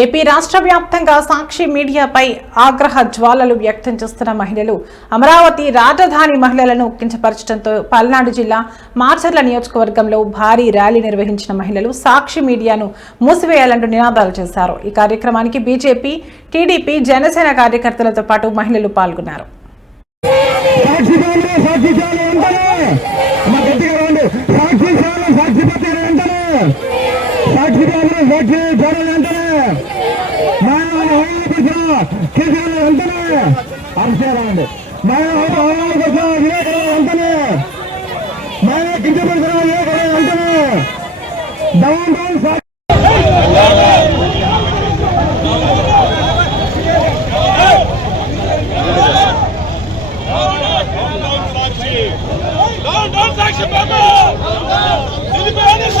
AP రాష్ట్ర వ్యాప్తంగా సాక్షి మీడియాపై ఆగ్రహ జ్వాలలు వ్యక్తం చేస్తున్న మహిళలు అమరావతి రాజధాని మహిళలను కించపరచడంతో పల్నాడు జిల్లా మార్చర్ల నియోజకవర్గంలో భారీ ర్యాలీ నిర్వహించిన మహిళలు సాక్షి మీడియాను మూసివేయాలంటూ నినాదాలు చేశారు. ఈ కార్యక్రమానికి బీజేపీ టీడీపీ జనసేన కార్యకర్తలతో పాటు మహిళలు పాల్గొన్నారు. సాక్షి చాలు సాక్షి చాలు వెంటనే అమ్మ గట్టిగా రండి సాక్షి చాలు సాక్షి పత్రిక వెంటనే సాక్షి చాలు సాక్షి చాలు వెంటనే మానవ హోమాల కోసం కేసీఆర్ వెంటనే అరిసేరండి మానవ హోమాల కోసం వివేకరావు వెంటనే మానవ కించపరిచిన వివేకరావు వెంటనే down down Sakshi Down, down, section member! నిలిపేయాలి సాక్షి పేపర్ని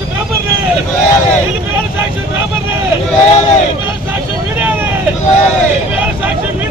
నిలిపేయాలి సాక్షి పేపర్ని నిలిపేయాలి సాక్షి పేపర్ని నిలిపేయాలి సాక్షి మీడియాని